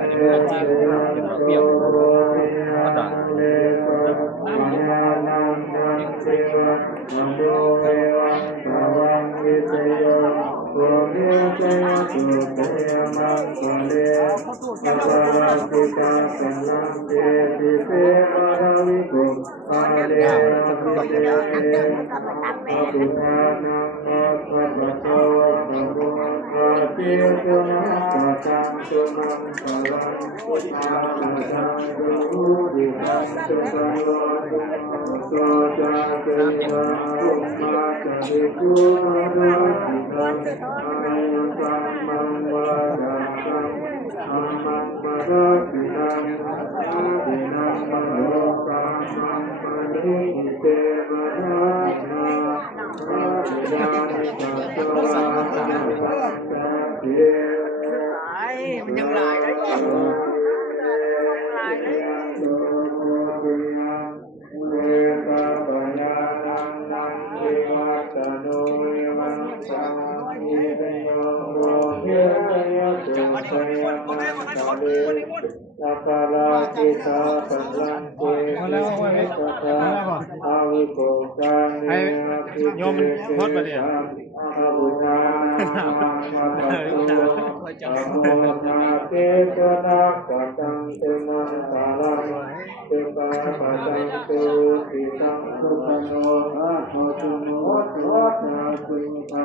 เปรี้ยวก็ด่ามันยังหลายได้อีกหลายได้สัพพะราชิตาสัพพังเกติอาวิโกกานิโยมพอดมาเนี่ยอาบุญานามาตะตุอะโมนาเตชะนะกะตังเตมังสารังเตปะปะตังตุติตังสุขโนอะโมตุโนวัฏฏะสุ